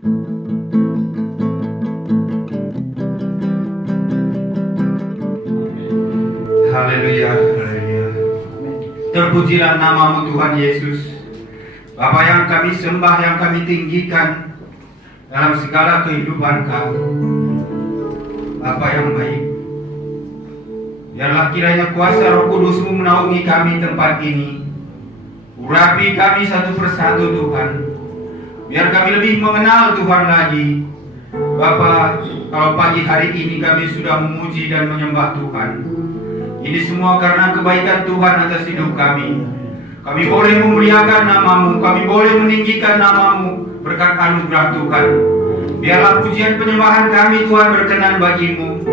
Haleluya, haleluya. Terpujilah namamu Tuhan Yesus. Bapa yang kami sembah, yang kami tinggikan dalam segala kehidupan kami. Bapa yang baik, biarlah kiranya kuasa Roh Kudus-Mu menaungi kami tempat ini. Urapi kami satu persatu Tuhan. Biar kami lebih mengenal Tuhan lagi. Bapa, kalau pagi hari ini kami sudah memuji dan menyembah Tuhan, ini semua karena kebaikan Tuhan atas hidup kami. Kami boleh memuliakan namamu, kami boleh meninggikan namamu berkat anugerah Tuhan. Biarlah pujian penyembahan kami Tuhan berkenan bagimu,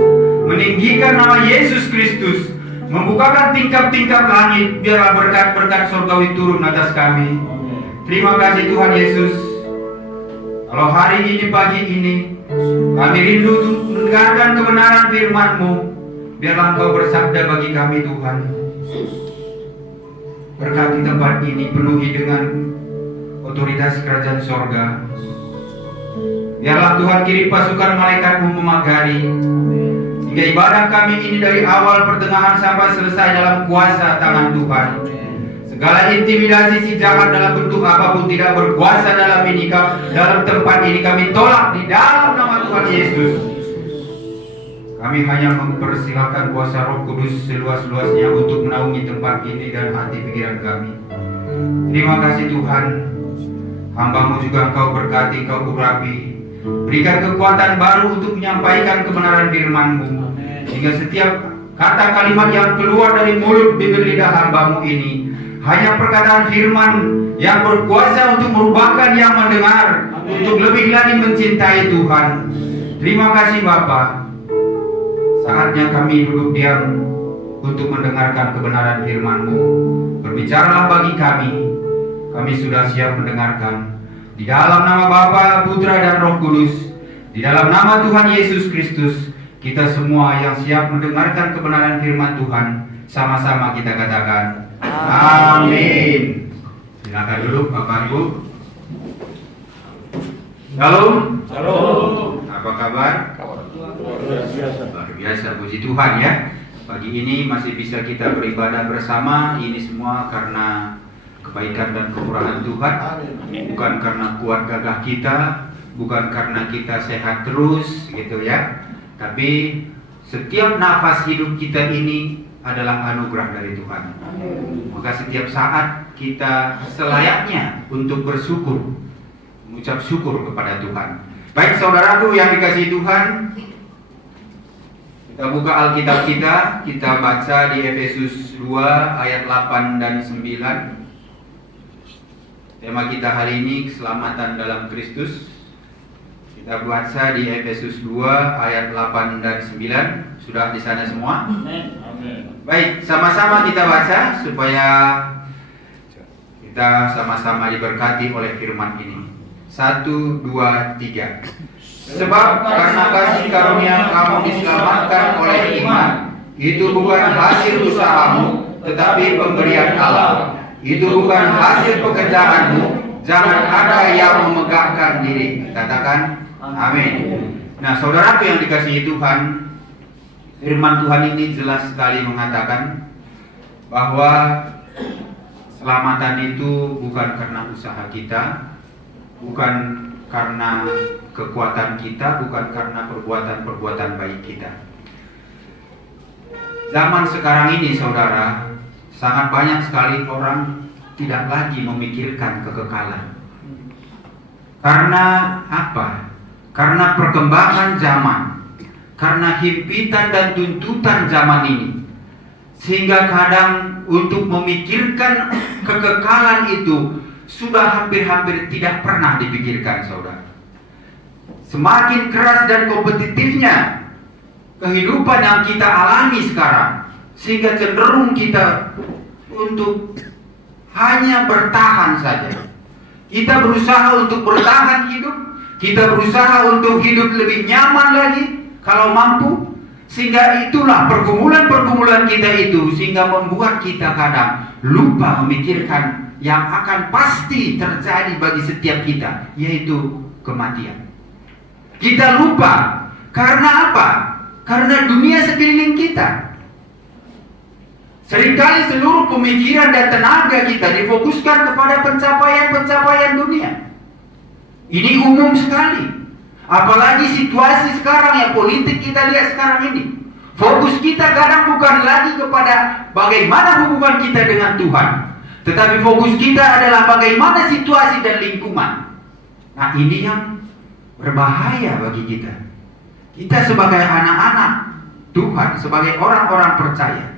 meninggikan nama Yesus Kristus, membukakan tingkap-tingkap langit. Biarlah berkat-berkat surgawi turun atas kami. Terima kasih Tuhan Yesus. Kalau hari ini, pagi ini, kami rindu untuk mendengarkan kebenaran firman-Mu. Biarlah Engkau bersabda bagi kami Tuhan. Berkati tempat ini, penuhi dengan otoritas kerajaan sorga. Biarlah Tuhan kirim pasukan malaikat-Mu memagari, sehingga ibadah kami ini dari awal pertengahan sampai selesai dalam kuasa tangan Tuhan. Segala intimidasi si jahat dalam bentuk apapun tidak berkuasa dalam tempat ini kami tolak di dalam nama Tuhan Yesus. Kami hanya mempersilahkan kuasa Roh Kudus seluas-luasnya untuk menaungi tempat ini dan hati pikiran kami. Terima kasih Tuhan. Hamba-Mu juga Engkau berkati, Engkau urapi. Berikan kekuatan baru untuk menyampaikan kebenaran firman-Mu, sehingga setiap kata kalimat yang keluar dari mulut bibir lidah hamba-Mu ini hanya perkataan firman yang berkuasa untuk merubahkan yang mendengar, untuk lebih lagi mencintai Tuhan. Terima kasih Bapa. Saatnya kami duduk diam untuk mendengarkan kebenaran firman-Mu. Berbicaralah bagi kami. Kami sudah siap mendengarkan. Di dalam nama Bapa, Putra dan Roh Kudus, di dalam nama Tuhan Yesus Kristus, kita semua yang siap mendengarkan kebenaran firman Tuhan, sama-sama kita katakan amin. Silakan duduk Bapak Ibu. Shalom. Shalom. Apa kabar? Luar biasa, puji Tuhan ya. Pagi ini masih bisa kita beribadah bersama. Ini semua karena kebaikan dan kemurahan Tuhan. Bukan karena kuat gagah kita, bukan karena kita sehat terus gitu ya. Tapi setiap nafas hidup kita ini adalah anugerah dari Tuhan. Maka setiap saat kita selayaknya untuk bersyukur, mengucap syukur kepada Tuhan. Baik saudaraku yang dikasihi Tuhan, kita buka Alkitab kita baca di Efesus 2 ayat 8 dan 9. Tema kita hari ini keselamatan dalam Kristus. Kita baca di Efesus 2 ayat 8 dan 9. Sudah di sana semua? Amin. Baik, sama-sama kita baca supaya kita sama-sama diberkati oleh firman ini. 1, 2, 3. Sebab karena kasih karunia kamu diselamatkan oleh iman. Itu bukan hasil usahamu, tetapi pemberian Allah. Itu bukan hasil pekerjaanmu. Jangan ada yang memegahkan diri. Katakan amin. Nah saudaraku yang dikasihi Tuhan, firman Tuhan ini jelas sekali mengatakan bahwa keselamatan itu bukan karena usaha kita, bukan karena kekuatan kita, bukan karena perbuatan-perbuatan baik kita. Zaman sekarang ini saudara, sangat banyak sekali orang tidak lagi memikirkan kekekalan. Karena apa? Karena perkembangan zaman, karena himpitan dan tuntutan zaman ini, sehingga kadang untuk memikirkan kekekalan itu sudah hampir-hampir tidak pernah dipikirkan saudara. Semakin keras dan kompetitifnya kehidupan yang kita alami sekarang, sehingga cenderung kita untuk hanya bertahan saja. Kita berusaha untuk bertahan hidup, kita berusaha untuk hidup lebih nyaman lagi kalau mampu, sehingga itulah pergumulan-pergumulan kita itu sehingga membuat kita kadang lupa memikirkan yang akan pasti terjadi bagi setiap kita, yaitu kematian. Kita lupa. Karena apa? Karena dunia sekeliling kita. Seringkali seluruh pemikiran dan tenaga kita difokuskan kepada pencapaian-pencapaian dunia. Ini umum sekali. Apalagi situasi sekarang yang politik kita lihat sekarang ini. Fokus kita kadang bukan lagi kepada bagaimana hubungan kita dengan Tuhan, tetapi fokus kita adalah bagaimana situasi dan lingkungan. Nah, ini yang berbahaya bagi kita. Kita sebagai anak-anak Tuhan, sebagai orang-orang percaya,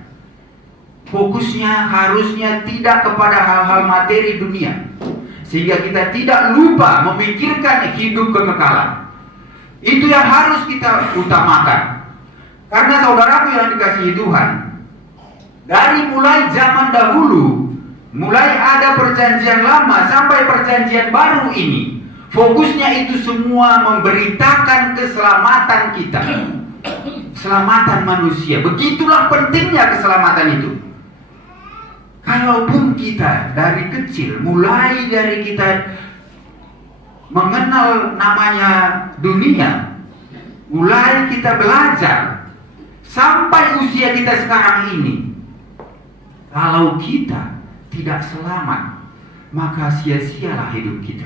fokusnya harusnya tidak kepada hal-hal materi dunia, sehingga kita tidak lupa memikirkan hidup kekekalan. Itu yang harus kita utamakan. Karena saudaraku yang dikasihi Tuhan, dari mulai zaman dahulu, mulai ada perjanjian lama sampai perjanjian baru ini, fokusnya itu semua memberitakan keselamatan kita, keselamatan manusia. Begitulah pentingnya keselamatan itu. Kalaupun kita dari kecil, mulai dari kita mengenal namanya dunia, mulai kita belajar sampai usia kita sekarang ini, kalau kita tidak selamat, maka sia-sialah hidup kita.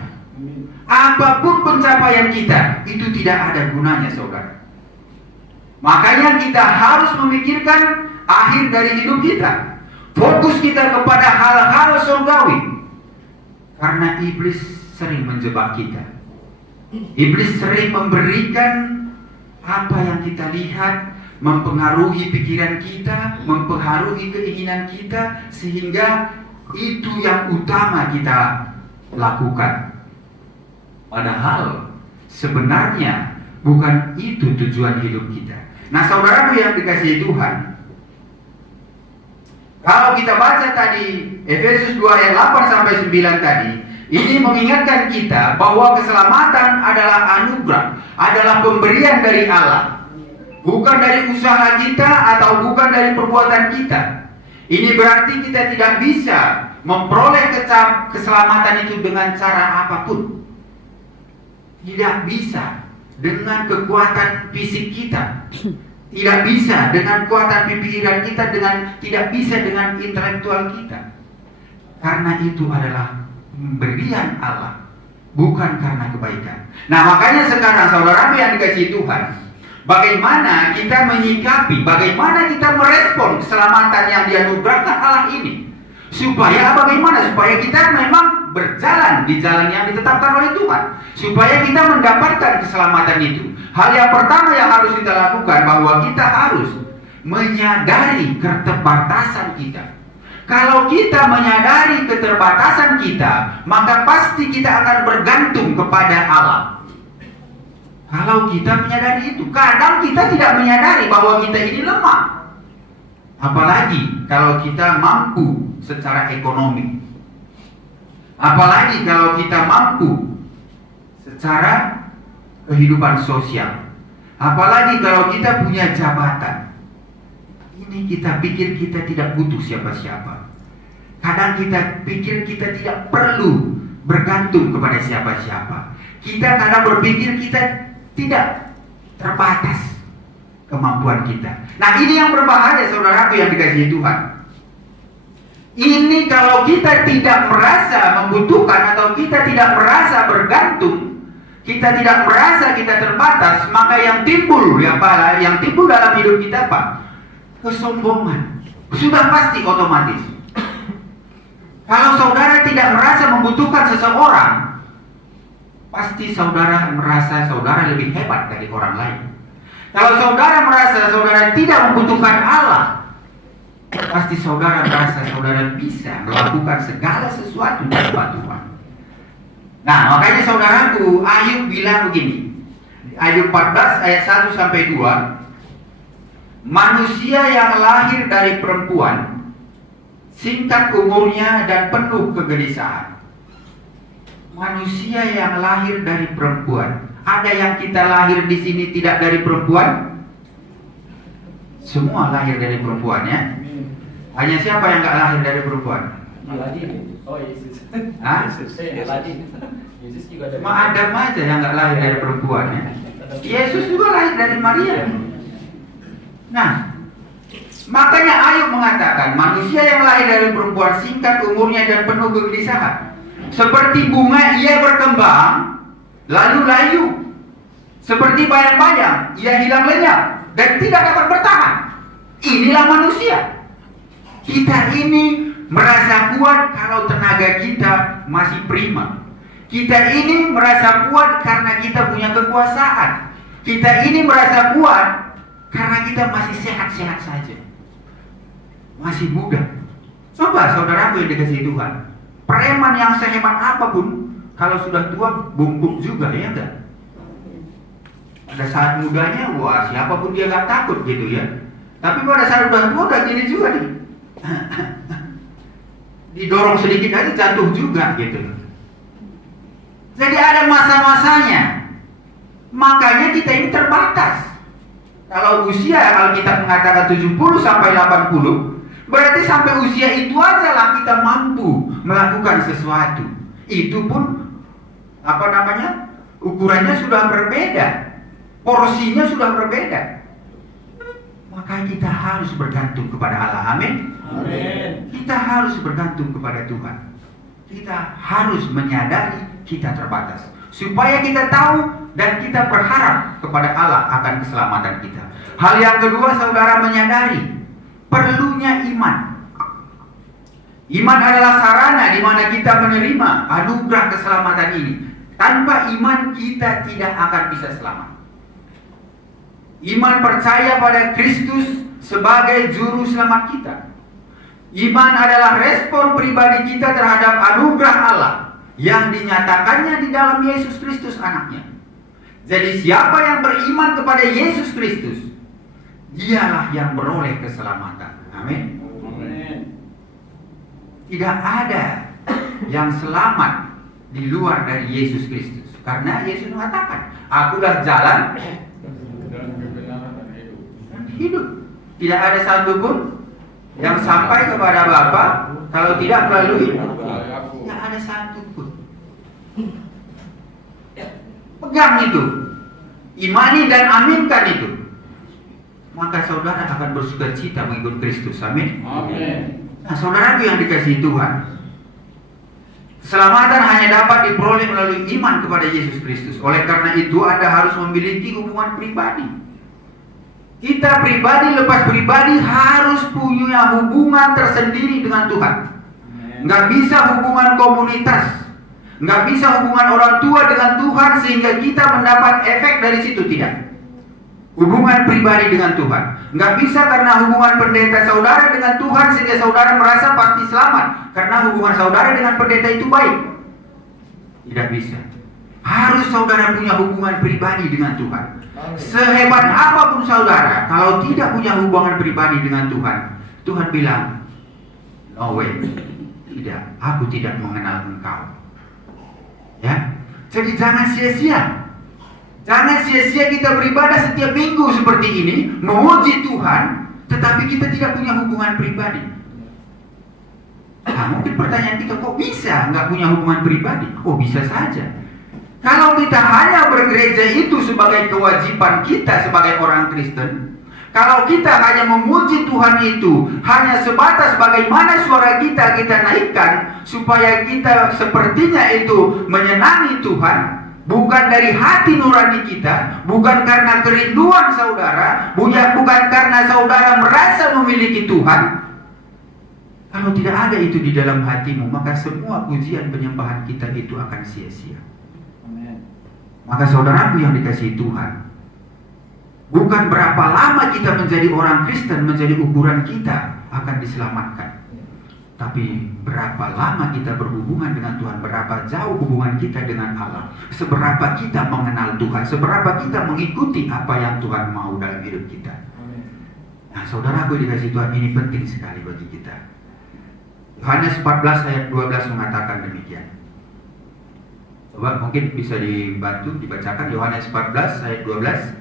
Apapun pencapaian kita, itu tidak ada gunanya, saudara. Makanya kita harus memikirkan akhir dari hidup kita. Fokus kita kepada hal-hal surgawi. Karena iblis sering menjebak kita. Iblis sering memberikan apa yang kita lihat, mempengaruhi pikiran kita, mempengaruhi keinginan kita, sehingga itu yang utama kita lakukan. Padahal sebenarnya bukan itu tujuan hidup kita. Nah, saudaraku yang dikasihi Tuhan, kalau kita baca tadi Efesus 2 ayat 8 sampai 9 tadi, ini mengingatkan kita bahwa keselamatan adalah anugerah, adalah pemberian dari Allah. Bukan dari usaha kita atau bukan dari perbuatan kita. Ini berarti kita tidak bisa memperoleh keselamatan itu dengan cara apapun. Tidak bisa dengan kekuatan fisik kita. Tidak bisa dengan kekuatan pikiran kita, tidak bisa dengan intelektual kita. Karena itu adalah pemberian Allah, bukan karena kebaikan. Nah, makanya sekarang saudara yang dikasihi Tuhan, bagaimana kita menyikapi, bagaimana kita merespon keselamatan yang dianugerahkan Allah ini? Supaya bagaimana? Supaya kita memang berjalan di jalan yang ditetapkan oleh Tuhan. Supaya kita mendapatkan keselamatan itu. Hal yang pertama yang harus kita lakukan, bahwa kita harus menyadari keterbatasan kita. Kalau kita menyadari keterbatasan kita, maka pasti kita akan bergantung kepada Allah. Kalau kita menyadari itu, kadang kita tidak menyadari bahwa kita ini lemah. Apalagi kalau kita mampu secara ekonomi. Apalagi kalau kita mampu secara kehidupan sosial. Apalagi kalau kita punya jabatan. Ini kita pikir kita tidak butuh siapa-siapa. Kadang kita pikir kita tidak perlu bergantung kepada siapa-siapa. Kita kadang berpikir kita tidak terbatas kemampuan kita. Nah, ini yang berbahaya, saudaraku yang dikasihi Tuhan. Ini kalau kita tidak merasa membutuhkan atau kita tidak merasa bergantung, kita tidak merasa kita terbatas, maka yang timbul dalam hidup kita apa? Kesombongan. Sudah pasti otomatis. Kalau saudara tidak merasa membutuhkan seseorang, pasti saudara merasa saudara lebih hebat dari orang lain. Kalau saudara merasa saudara tidak membutuhkan Allah, pasti saudara merasa saudara bisa melakukan segala sesuatu tanpa Tuhan. Nah, makanya saudaraku, Ayub bilang begini. Ayub 14 ayat 1 sampai 2. Manusia yang lahir dari perempuan, singkat umurnya dan penuh kegelisahan. Manusia yang lahir dari perempuan. Ada yang kita lahir di sini tidak dari perempuan? Semua lahir dari perempuan, ya. Hanya siapa yang nggak lahir dari perempuan? Aladin. Oh, Yesus. Hah? Aladin. Yesus juga dari. Cuma Adam aja yang nggak lahir dari perempuan ya. Yesus juga lahir dari Maria. Nah, makanya Ayub mengatakan manusia yang lahir dari perempuan singkat umurnya dan penuh kegelisahan. Seperti bunga ia berkembang lalu layu. Seperti bayang-bayang ia hilang lenyap dan tidak dapat bertahan. Inilah manusia. Kita ini merasa kuat kalau tenaga kita masih prima. Kita ini merasa kuat karena kita punya kekuasaan. Kita ini merasa kuat karena kita masih sehat-sehat saja. Masih muda. Coba saudaraku yang dikasihi Tuhan. Preman yang sehebat apapun, kalau sudah tua bungkuk juga, ya enggak? Pada saat mudanya, wah siapapun dia gak takut gitu ya. Tapi pada saat udah tua udah gini juga nih. Didorong sedikit aja jatuh juga gitu. Jadi ada masa-masanya. Makanya kita ini terbatas. Kalau usia Alkitab mengatakan 70 sampai 80, berarti sampai usia itu aja lah kita mampu melakukan sesuatu. Itu pun ukurannya sudah berbeda. Porsinya sudah berbeda. Maka kita harus bergantung kepada Allah. Amin. Amin. Kita harus bergantung kepada Tuhan. Kita harus menyadari kita terbatas, supaya kita tahu dan kita berharap kepada Allah akan keselamatan kita. Hal yang kedua, saudara menyadari perlunya iman. Iman adalah sarana di mana kita menerima anugerah keselamatan ini. Tanpa iman kita tidak akan bisa selamat. Iman percaya pada Kristus sebagai juru selamat kita. Iman adalah respon pribadi kita terhadap anugerah Allah yang dinyatakannya di dalam Yesus Kristus anaknya. Jadi siapa yang beriman kepada Yesus Kristus, dialah yang beroleh keselamatan. Amin. Tidak ada yang selamat di luar dari Yesus Kristus. Karena Yesus mengatakan, akulah jalan dan hidup. Tidak ada satupun yang sampai kepada Bapa kalau tidak melalui. Tidak ada satupun. Pegang itu, imani dan aminkan itu, maka saudara akan bersukacita mengikut Kristus. Amin. Amin. Nah, saudaraku yang dikasihi Tuhan, keselamatan hanya dapat diperoleh melalui iman kepada Yesus Kristus. Oleh karena itu, Anda harus memiliki hubungan pribadi. Kita pribadi lepas pribadi harus punya hubungan tersendiri dengan Tuhan. Nggak bisa hubungan komunitas, nggak bisa hubungan orang tua dengan Tuhan sehingga kita mendapat efek dari situ, tidak. Hubungan pribadi dengan Tuhan. Nggak bisa karena hubungan pendeta saudara dengan Tuhan sehingga saudara merasa pasti selamat karena hubungan saudara dengan pendeta itu baik. Tidak bisa. Harus saudara punya hubungan pribadi dengan Tuhan. Sehebat apapun saudara, kalau tidak punya hubungan pribadi dengan Tuhan, Tuhan bilang, no way, tidak, aku tidak mengenal engkau. Ya, jadi jangan sia-sia. Jangan sia-sia kita beribadah setiap minggu seperti ini, memuji Tuhan, tetapi kita tidak punya hubungan pribadi. Nah, mungkin pertanyaan kita, kok bisa nggak punya hubungan pribadi? Oh, bisa saja. Kalau kita hanya bergereja itu sebagai kewajiban kita sebagai orang Kristen, kalau kita hanya memuji Tuhan itu hanya sebatas bagaimana suara kita naikkan supaya kita sepertinya itu menyenangi Tuhan, bukan dari hati nurani kita, bukan karena kerinduan saudara, bukan karena saudara merasa memiliki Tuhan. Kalau tidak ada itu di dalam hatimu, maka semua pujian penyembahan kita itu akan sia-sia. Maka saudaraku yang dikasihi Tuhan, bukan berapa lama kita menjadi orang Kristen menjadi ukuran kita akan diselamatkan, tapi berapa lama kita berhubungan dengan Tuhan, berapa jauh hubungan kita dengan Allah, seberapa kita mengenal Tuhan, seberapa kita mengikuti apa yang Tuhan mau dalam hidup kita. Nah, saudaraku dikasihi Tuhan, ini penting sekali bagi kita. Yohanes 14 ayat 12 mengatakan demikian. Coba mungkin bisa dibantu dibacakan Yohanes 14 ayat 12.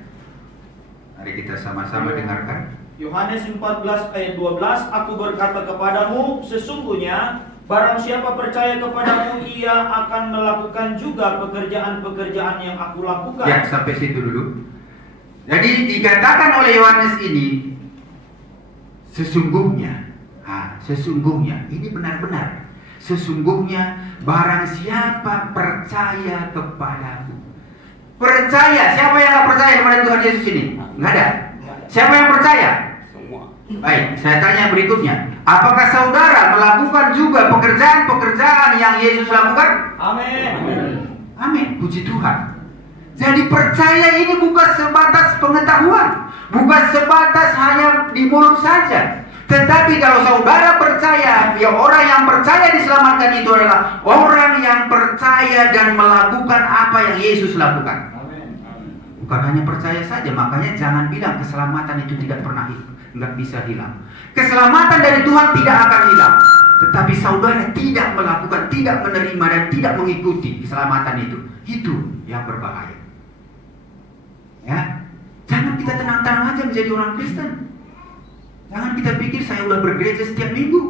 Mari kita sama-sama dengarkan. Yohanes 14 ayat 12, aku berkata kepadamu, sesungguhnya Barang siapa percaya kepadamu, ia akan melakukan juga pekerjaan-pekerjaan yang aku lakukan. Ya, sampai situ dulu. Jadi dikatakan oleh Yohanes ini, sesungguhnya, ini benar-benar, sesungguhnya barang siapa percaya kepadaku. Percaya, siapa yang gak percaya kepada Tuhan Yesus ini? Nggak ada. Siapa yang percaya? Semua. Baik, saya tanya berikutnya. Apakah saudara melakukan juga pekerjaan-pekerjaan yang Yesus lakukan? Amin. Amin, puji Tuhan. Jadi percaya ini bukan sebatas pengetahuan, bukan sebatas hanya di mulut saja. Tetapi kalau saudara percaya, ya orang yang percaya diselamatkan itu adalah orang yang percaya dan melakukan apa yang Yesus lakukan. Bukan hanya percaya saja, makanya jangan bilang keselamatan itu tidak pernah hilang, nggak bisa hilang. Keselamatan dari Tuhan tidak akan hilang, tetapi saudara tidak melakukan, tidak menerima dan tidak mengikuti keselamatan itu yang berbahaya. Ya, jangan kita tenang-tenang aja menjadi orang Kristen. Jangan kita pikir saya sudah bergereja setiap minggu,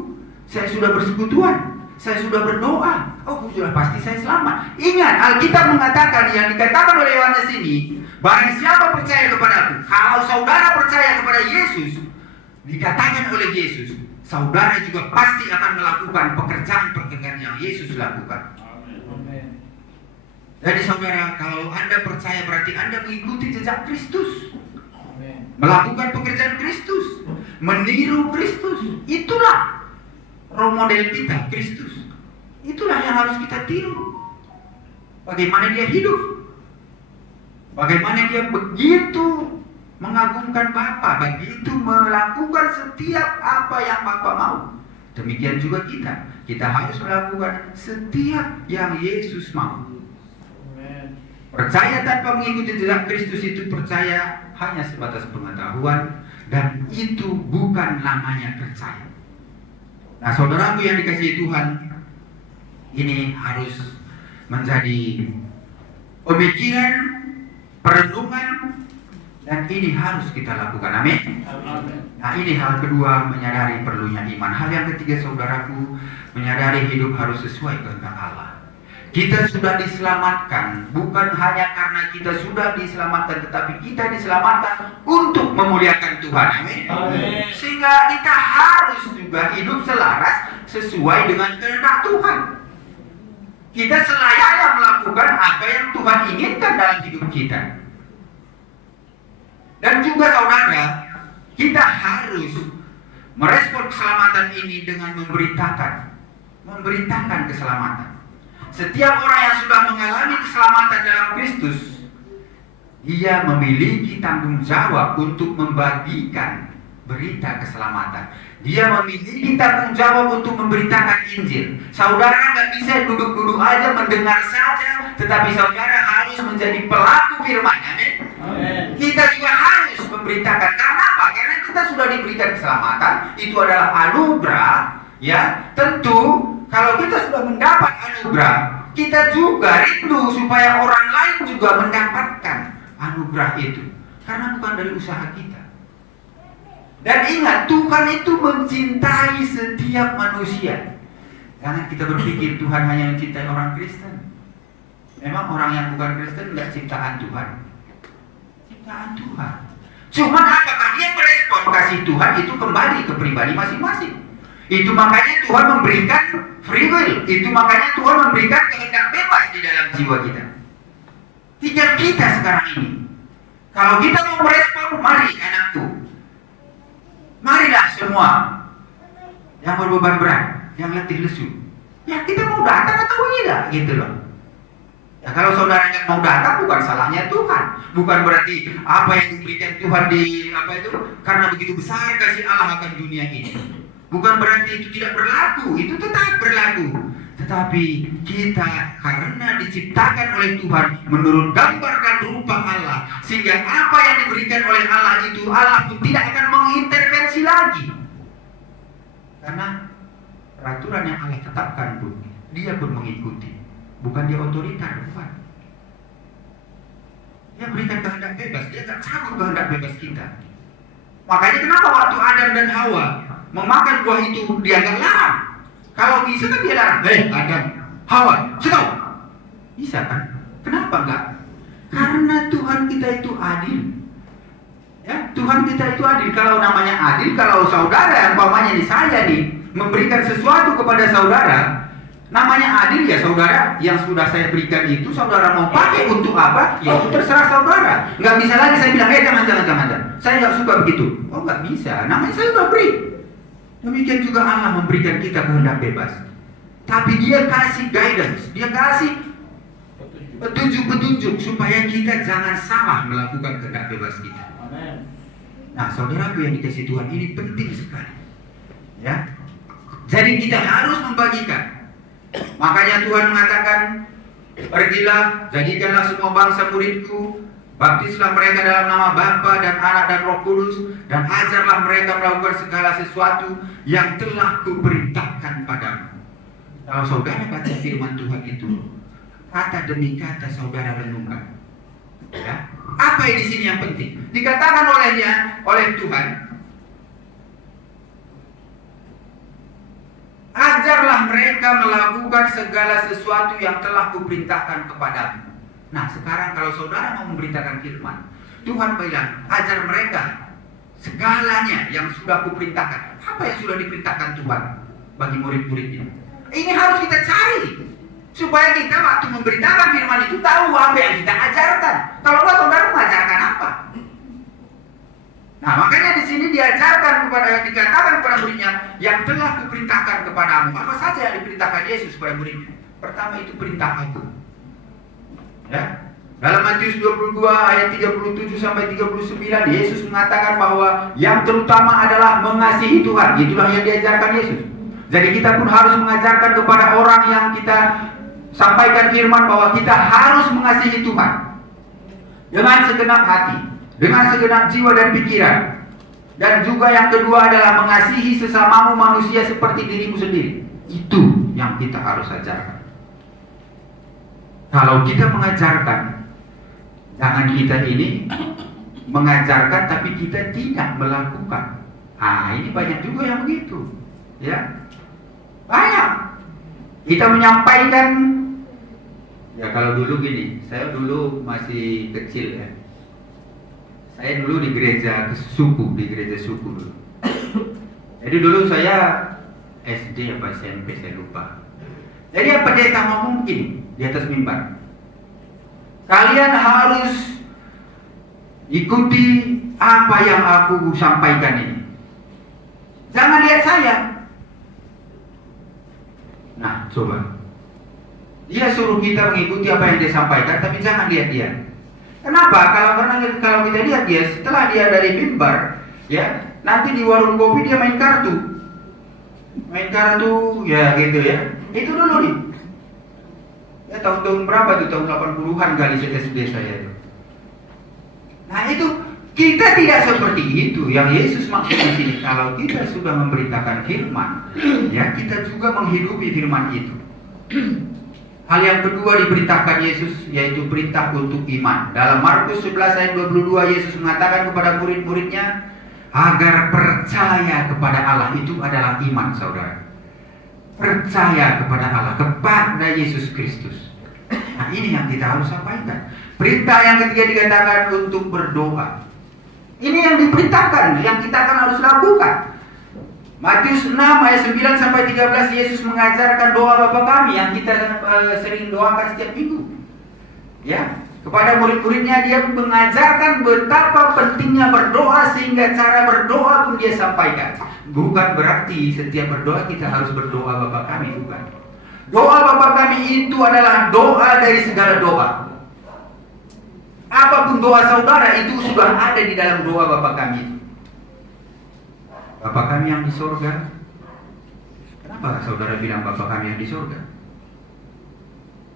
saya sudah bersekutuan, saya sudah berdoa, oh sudah pasti saya selamat. Ingat, Alkitab mengatakan yang dikatakan oleh Yohanes ini, barang siapa percaya kepadaku. Kalau saudara percaya kepada Yesus, dikatakan oleh Yesus, saudara juga pasti akan melakukan pekerjaan-pekerjaan yang Yesus lakukan. Amin. Jadi saudara, kalau Anda percaya berarti Anda mengikuti jejak Kristus, Amin. melakukan pekerjaan Kristus, meniru Kristus. Itulah role model kita, Kristus. Itulah yang harus kita tiru. Bagaimana dia hidup, bagaimana dia begitu mengagungkan Bapa, begitu melakukan setiap apa yang Bapa mau. Demikian juga kita harus melakukan setiap yang Yesus mau. Percaya tanpa mengikuti jejak Kristus itu percaya hanya sebatas pengetahuan, dan itu bukan namanya percaya. Nah, saudaraku yang dikasihi Tuhan, ini harus menjadi pemikiran, perenungan, dan ini harus kita lakukan. Amin. Nah, ini hal kedua, menyadari perlunya iman. Hal yang ketiga, saudaraku, menyadari hidup harus sesuai kehendak Allah. Kita sudah diselamatkan, bukan hanya karena kita sudah diselamatkan, tetapi kita diselamatkan untuk memuliakan Tuhan. Amin. Amin. Sehingga kita harus juga hidup selaras sesuai dengan kehendak Tuhan. Kita selayaknya melakukan apa yang Tuhan inginkan dalam hidup kita. Dan juga saudara, kita harus merespon keselamatan ini dengan memberitakan keselamatan. Setiap orang yang sudah mengalami keselamatan dalam Kristus, dia memiliki tanggung jawab untuk membagikan berita keselamatan. Dia memiliki tanggung jawab untuk memberitakan Injil. Saudara nggak bisa duduk-duduk aja mendengar saja, tetapi saudara harus menjadi pelaku firman. Amin. Kita juga harus memberitakan. Karena apa? Karena kita sudah diberikan keselamatan. Itu adalah anugerah. Ya, tentu kalau kita sudah mendapat anugerah, kita juga rindu supaya orang lain juga mendapatkan anugerah itu. Karena bukan dari usaha kita. Dan ingat, Tuhan itu mencintai setiap manusia. Jangan kita berpikir Tuhan hanya mencintai orang Kristen. Memang orang yang bukan Kristen tidak ciptaan Tuhan. Ciptaan Tuhan. Cuman apakah dia merespon kasih Tuhan itu kembali ke pribadi masing-masing. Itu makanya Tuhan memberikan free will. Itu makanya Tuhan memberikan kehendak bebas di dalam jiwa kita. Tinggal kita sekarang ini. Kalau kita mau merespon, mari anakku. Marilah semua yang berbeban berat, yang letih lesu. Ya kita mau datang atau tidak, gitu loh. Ya kalau saudara nggak mau datang, bukan salahnya Tuhan. Bukan berarti apa yang diberikan Tuhan karena begitu besar kasih Allah akan dunia ini. Bukan berarti itu tidak berlaku, itu tetap berlaku. Tetapi kita karena diciptakan oleh Tuhan menurut gambar dan rupa Allah, sehingga apa yang diberikan oleh Allah itu Allah pun tidak akan mengintervensi lagi. Karena peraturan yang Allah tetapkan pun dia pun mengikuti. Bukan dia otoriter, bukan. Dia berikan kehendak bebas, dia tak cabut kehendak bebas kita. Makanya kenapa waktu Adam dan Hawa memakan buah itu dia nggak larang? Kalau bisa kan dia larang, Adam, Hawa, stop. Bisa kan? Kenapa enggak? Karena Tuhan kita itu adil. Ya, Tuhan kita itu adil. Kalau namanya adil, kalau saudara, umpamanya di saya nih, memberikan sesuatu kepada saudara, namanya adil ya saudara. Yang sudah saya berikan itu, saudara mau pakai untuk apa? Ya itu terserah saudara. Nggak bisa lagi saya bilang, jangan. Saya nggak suka begitu. Oh nggak bisa. Namanya saya sudah beri. Demikian juga Allah memberikan kita kehendak bebas. Tapi Dia kasih guidance, Dia kasih petunjuk supaya kita jangan salah melakukan kehendak bebas kita. Amen. Nah, saudaraku yang dikasihi Tuhan, ini penting sekali. Ya. Jadi kita harus membagikan. Makanya Tuhan mengatakan, pergilah, jadikanlah semua bangsa muridku, baptislah mereka dalam nama Bapa dan Anak dan Roh Kudus, dan ajarlah mereka melakukan segala sesuatu yang telah kuperintahkan padamu. Kalau saudara baca firman Tuhan itu, kata demi kata saudara renungkan. Ya. Apa yang di sini yang penting? Dikatakan oleh Tuhan, ajarlah mereka melakukan segala sesuatu yang telah kuperintahkan kepadamu. Nah, sekarang kalau saudara mau memberitakan firman, Tuhan bilang, ajar mereka segalanya yang sudah kuperintahkan. Apa yang sudah diperintahkan Tuhan bagi murid-muridnya? Ini harus kita cari, supaya kita waktu memberitakan firman itu tahu apa yang kita ajarkan. Kalau enggak, saudara mengajarkan apa? Nah, makanya di sini dikatakan kepada muridnya, yang telah kuperintahkan kepadamu. Apa saja yang diperintahkan Yesus kepada muridnya? Pertama itu perintah aku. Ya. Dalam Matius 22 ayat 37 sampai 39, Yesus mengatakan bahwa yang terutama adalah mengasihi Tuhan. Itulah yang diajarkan Yesus. Jadi kita pun harus mengajarkan kepada orang yang kita sampaikan firman bahwa kita harus mengasihi Tuhan dengan segenap hati, dengan segenap jiwa dan pikiran. Dan juga yang kedua adalah mengasihi sesamamu manusia seperti dirimu sendiri. Itu yang kita harus ajarkan. Kalau kita mengajarkan, jangan kita ini mengajarkan tapi kita tidak melakukan. Ini banyak juga yang begitu. Ya, banyak. Kita menyampaikan. Ya kalau dulu gini, saya dulu masih kecil ya. Saya dulu di gereja suku dulu. Jadi dulu saya SD apa SMP saya lupa. Jadi yang pendeta ngomong begini di atas mimbar. Kalian harus ikuti apa yang aku sampaikan ini. Jangan lihat saya. Nah, coba. Dia suruh kita mengikuti apa yang dia sampaikan, tapi jangan lihat dia. Kenapa? Kalau kita lihat dia, setelah dia dari mimbar, ya, nanti di warung kopi dia main kartu, ya gitu ya. Itu dulu nih. Ya tahun-tahun berapa tuh? Tahun 80-an kali SD saya itu. Nah itu kita tidak seperti itu. Yang Yesus maksud di sini, kalau kita sudah memberitakan firman, ya kita juga menghidupi firman itu. Hal yang kedua diperintahkan Yesus, yaitu perintah untuk iman. Dalam Markus 11 ayat 22, Yesus mengatakan kepada murid-muridnya agar percaya kepada Allah. Itu adalah iman, saudara. Percaya kepada Allah, kepada Yesus Kristus. Nah ini yang kita harus sampaikan. Perintah yang ketiga dikatakan untuk berdoa. Ini yang diperintahkan, yang kita akan harus lakukan. Matius 6 ayat 9 sampai 13, Yesus mengajarkan doa Bapa kami yang kita sering doakan setiap minggu. Ya, kepada murid-muridnya dia mengajarkan betapa pentingnya berdoa, sehingga cara berdoa pun dia sampaikan. Bukan berarti setiap berdoa kita harus berdoa Bapa kami, bukan. Doa Bapa kami itu adalah doa dari segala doa. Apapun doa saudara itu sudah ada di dalam doa Bapa kami itu. Bapa kami yang di sorga. Kenapa saudara bilang Bapa kami yang di sorga?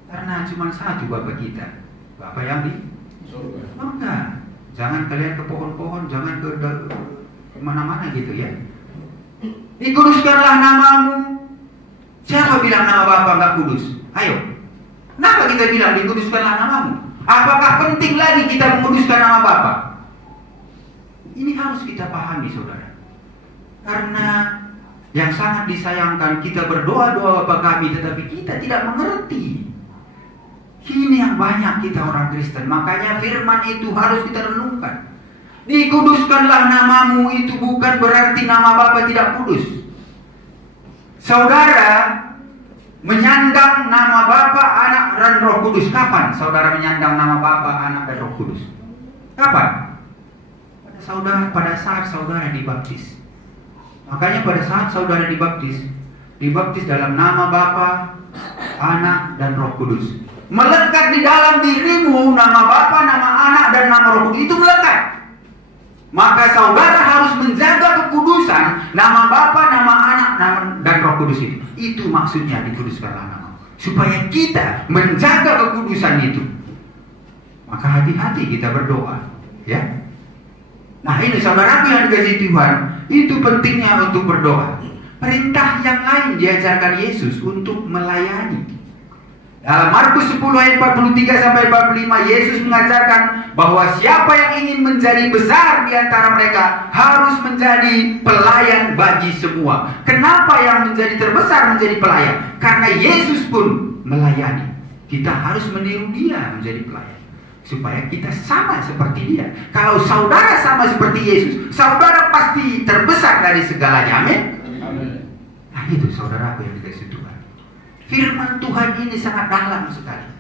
Karena cuma satu Bapa kita, Bapa yang di sorga. Enggak. Jangan kalian ke pohon-pohon, jangan ke mana-mana gitu ya. Dikuduskanlah namamu. Siapa bilang nama Bapa enggak kudus? Ayo. Kenapa kita bilang dikuduskanlah namamu? Apakah penting lagi kita menguduskan nama Bapa? Ini harus kita pahami, saudara. Karena yang sangat disayangkan, kita berdoa-doa Bapa kami, tetapi kita tidak mengerti. Ini yang banyak kita orang Kristen. Makanya firman itu harus kita renungkan. Dikuduskanlah namamu, itu bukan berarti nama Bapa tidak kudus. Saudara menyandang nama Bapa, Anak, dan Roh Kudus. Kapan saudara menyandang nama Bapa, Anak, dan Roh Kudus? Kapan? Pada saat saudara dibaptis. Makanya pada saat saudara dibaptis dalam nama Bapa, Anak, dan Roh Kudus. Melekat di dalam dirimu nama Bapa, nama Anak, dan nama Roh Kudus. Itu melekat. Maka saudara harus menjaga kekudusan nama Bapa, nama Anak, dan Roh Kudus itu. Itu maksudnya dikuduskanlah nama. Supaya kita menjaga kekudusan itu. Maka hati-hati kita berdoa, ya. Nah ini saudaraku yang dikasihi Tuhan, itu pentingnya untuk berdoa. Perintah yang lain diajarkan Yesus untuk melayani. Dalam Markus 10 ayat 43 sampai 45, Yesus mengajarkan bahwa siapa yang ingin menjadi besar di antara mereka harus menjadi pelayan bagi semua. Kenapa yang menjadi terbesar menjadi pelayan? Karena Yesus pun melayani. Kita harus meniru Dia menjadi pelayan, supaya kita sama seperti Dia. Kalau saudara sama seperti Yesus, saudara pasti terbesar dari segalanya. Amin. Nah itu saudaraku yang dikasihi Tuhan. Firman Tuhan ini sangat dalam sekali.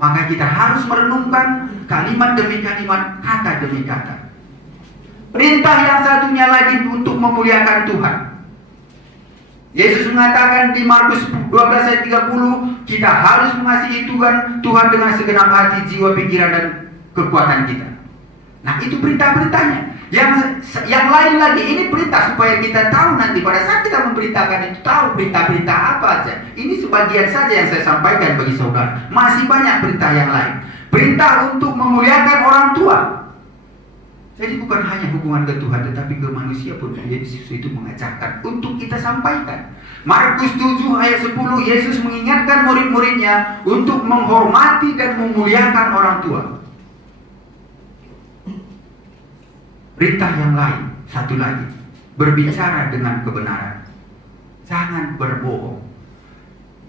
Maka kita harus merenungkan kalimat demi kalimat, kata demi kata. Perintah yang satunya lagi untuk memuliakan Tuhan. Yesus mengatakan di Markus 12 ayat 30, kita harus mengasihi Tuhan dengan segenap hati, jiwa, pikiran, dan kekuatan kita. Nah itu perintah-perintahnya. Yang lain lagi, ini perintah supaya kita tahu nanti pada saat kita memberitakan itu, tahu perintah-perintah apa aja. Ini sebagian saja yang saya sampaikan bagi saudara. Masih banyak perintah yang lain. Perintah untuk memuliakan orang tua. Jadi bukan hanya hubungan ke Tuhan, tetapi ke manusia pun Yesus itu mengajarkan untuk kita sampaikan. Markus 7 ayat 10, Yesus mengingatkan murid-muridnya untuk menghormati dan memuliakan orang tua. Perintah yang lain, satu lagi, berbicara dengan kebenaran. Jangan berbohong.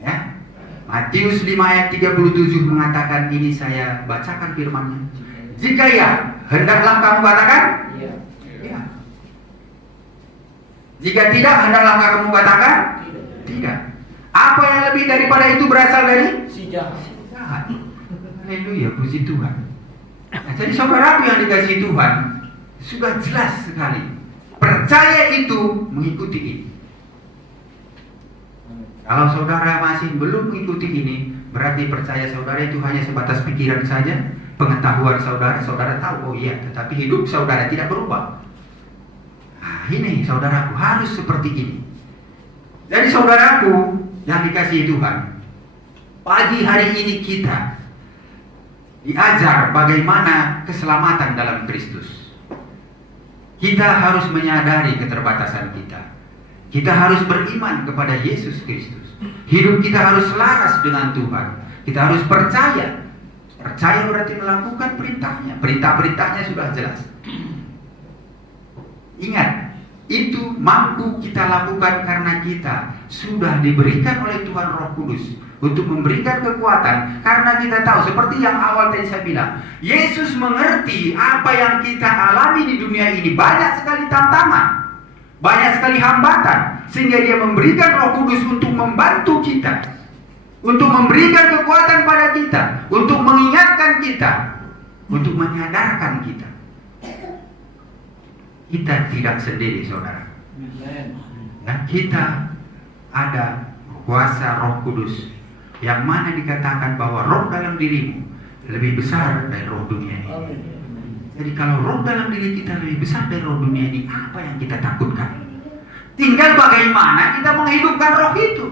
Ya. Matius 5 ayat 37 mengatakan, ini saya bacakan firman-Nya. Jika ya, hendaklah kamu katakan ya. Jika tidak, hendaklah kamu katakan tidak. Apa yang lebih daripada itu berasal dari Si jahat. Haleluya, puji Tuhan. Nah, jadi saudaraku yang dikasihi Tuhan, sudah jelas sekali. Percaya itu mengikuti ini. Kalau saudara masih belum mengikuti ini, berarti percaya saudara itu hanya sebatas pikiran saja, pengetahuan saudara tahu, oh iya, tetapi hidup saudara tidak berubah. Nah ini saudaraku harus seperti ini. Jadi saudaraku yang dikasihi Tuhan, pagi hari ini kita diajar bagaimana keselamatan dalam Kristus. Kita harus menyadari keterbatasan kita. Kita harus beriman kepada Yesus Kristus. Hidup kita harus selaras dengan Tuhan. Kita harus percaya. Percaya berarti melakukan perintahnya. Perintah-perintahnya sudah jelas. Ingat, itu mampu kita lakukan karena kita sudah diberikan oleh Tuhan Roh Kudus untuk memberikan kekuatan. Karena kita tahu, seperti yang awal tadi saya bilang, Yesus mengerti apa yang kita alami di dunia ini. Banyak sekali tantangan, banyak sekali hambatan, sehingga Dia memberikan Roh Kudus untuk membantu kita, untuk memberikan kekuatan pada kita, untuk mengingatkan kita, untuk menyadarkan kita. Kita tidak sendiri, saudara. Dan kita ada kuasa Roh Kudus, yang mana dikatakan bahwa roh dalam dirimu lebih besar dari roh dunia ini. Jadi kalau roh dalam diri kita lebih besar dari roh dunia ini, apa yang kita takutkan? Tinggal bagaimana kita menghidupkan roh itu.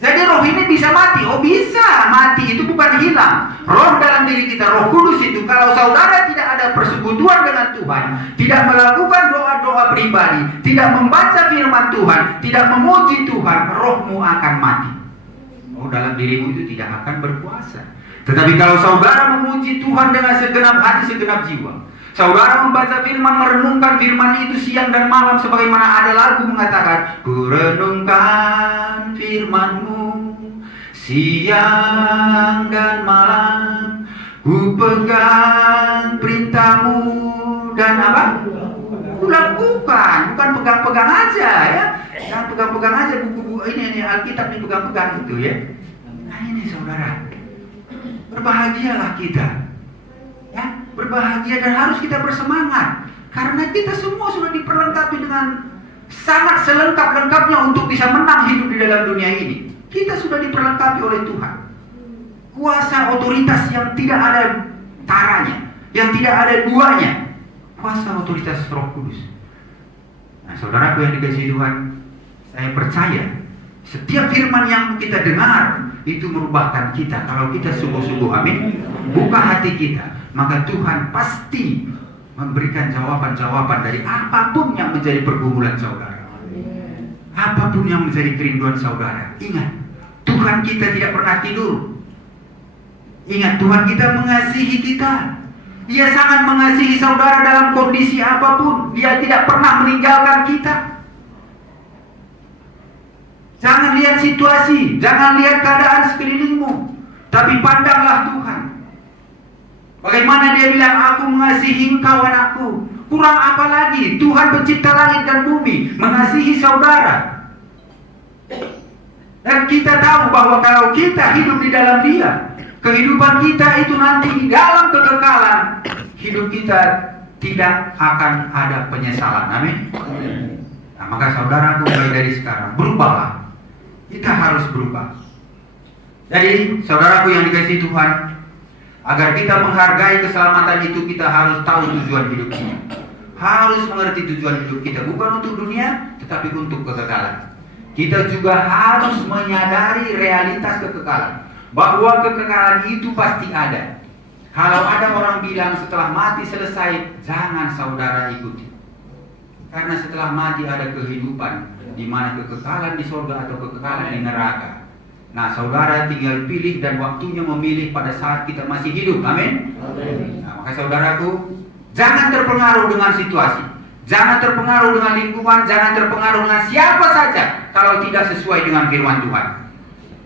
Jadi roh ini bisa mati. Oh bisa, mati itu bukan hilang. Roh dalam diri kita, Roh Kudus itu, kalau saudara tidak ada persekutuan dengan Tuhan, tidak melakukan doa-doa pribadi, tidak membaca firman Tuhan, tidak memuji Tuhan, rohmu akan mati. Oh dalam dirimu itu tidak akan berkuasa. Tetapi kalau saudara memuji Tuhan dengan segenap hati, segenap jiwa, Saudara membaca firman, merenungkan firman itu siang dan malam, sebagaimana ada lagu mengatakan, ku renungkan firman-Mu siang dan malam, ku pegang perintah-Mu dan apa? Ku lakukan, bukan pegang-pegang aja ya. Jangan pegang-pegang aja buku-buku ini Alkitab dipegang-pegang gitu ya. Nah ini saudara, berbahagialah kita. Ya, berbahagia dan harus kita bersemangat karena kita semua sudah diperlengkapi dengan sangat selengkap-lengkapnya untuk bisa menang hidup di dalam dunia ini. Kita sudah diperlengkapi oleh Tuhan. Kuasa otoritas yang tidak ada taranya, yang tidak ada duanya. Kuasa otoritas Roh Kudus. Nah, saudaraku yang dikasihi Tuhan, saya percaya setiap firman yang kita dengar itu merubahkan kita. Kalau kita sungguh-sungguh, amin, buka hati kita, maka Tuhan pasti memberikan jawaban-jawaban dari apapun yang menjadi pergumulan saudara, apapun yang menjadi kerinduan saudara. Ingat, Tuhan kita tidak pernah tidur. Ingat, Tuhan kita mengasihi kita. Dia sangat mengasihi saudara dalam kondisi apapun. Dia tidak pernah meninggalkan kita. Jangan lihat situasi, jangan lihat keadaan sekelilingmu, tapi pandanglah Tuhan. Bagaimana dia bilang, aku mengasihi engkau anakku. Kurang apa lagi? Tuhan pencipta langit dan bumi mengasihi saudara. Dan kita tahu bahwa kalau kita hidup di dalam Dia, kehidupan kita itu nanti di dalam kekekalan, hidup kita tidak akan ada penyesalan. Amin. Nah, maka saudaraku, mulai dari sekarang berubahlah. Kita harus berubah. Jadi saudaraku yang dikasihi Tuhan, agar kita menghargai keselamatan itu, kita harus tahu tujuan hidup kita. Harus mengerti tujuan hidup kita, bukan untuk dunia, tetapi untuk kekekalan. Kita juga harus menyadari realitas kekekalan, bahwa kekekalan itu pasti ada. Kalau ada orang bilang setelah mati selesai, jangan saudara ikuti. Karena setelah mati ada kehidupan, di mana kekekalan di surga atau kekekalan di neraka. Nah, saudara tinggal pilih dan waktunya memilih pada saat kita masih hidup. Amin. Nah, maka saudaraku, jangan terpengaruh dengan situasi, jangan terpengaruh dengan lingkungan, jangan terpengaruh dengan siapa saja kalau tidak sesuai dengan firman Tuhan.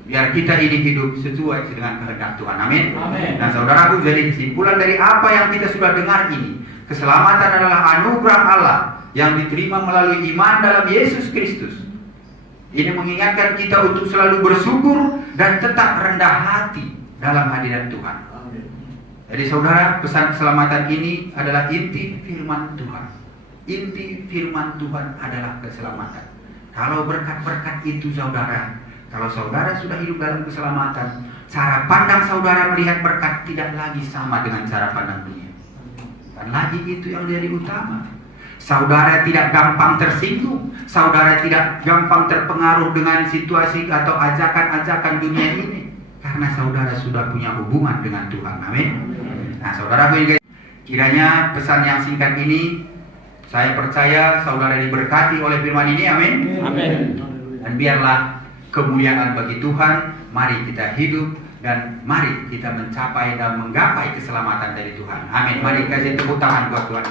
Biar kita ini hidup sesuai dengan kehendak Tuhan. Amin. Nah, saudaraku, jadi kesimpulan dari apa yang kita sudah dengar ini, keselamatan adalah anugerah Allah yang diterima melalui iman dalam Yesus Kristus. Ini mengingatkan kita untuk selalu bersyukur dan tetap rendah hati dalam hadirat Tuhan. Jadi saudara, pesan keselamatan ini adalah inti firman Tuhan. Inti firman Tuhan adalah keselamatan. Kalau berkat-berkat itu saudara, kalau saudara sudah hidup dalam keselamatan, cara pandang saudara melihat berkat tidak lagi sama dengan cara pandang dunia. Dan lagi itu yang jadi utama. Saudara tidak gampang tersinggung, saudara tidak gampang terpengaruh dengan situasi atau ajakan-ajakan dunia ini, karena saudara sudah punya hubungan dengan Tuhan. Amin. Nah, saudara, kiranya pesan yang singkat ini, saya percaya saudara diberkati oleh firman ini. Amin. Dan biarlah kemuliaan bagi Tuhan. Mari kita hidup dan mari kita mencapai dan menggapai keselamatan dari Tuhan. Amin. Mari kasih tepuk tangan buat Tuhan.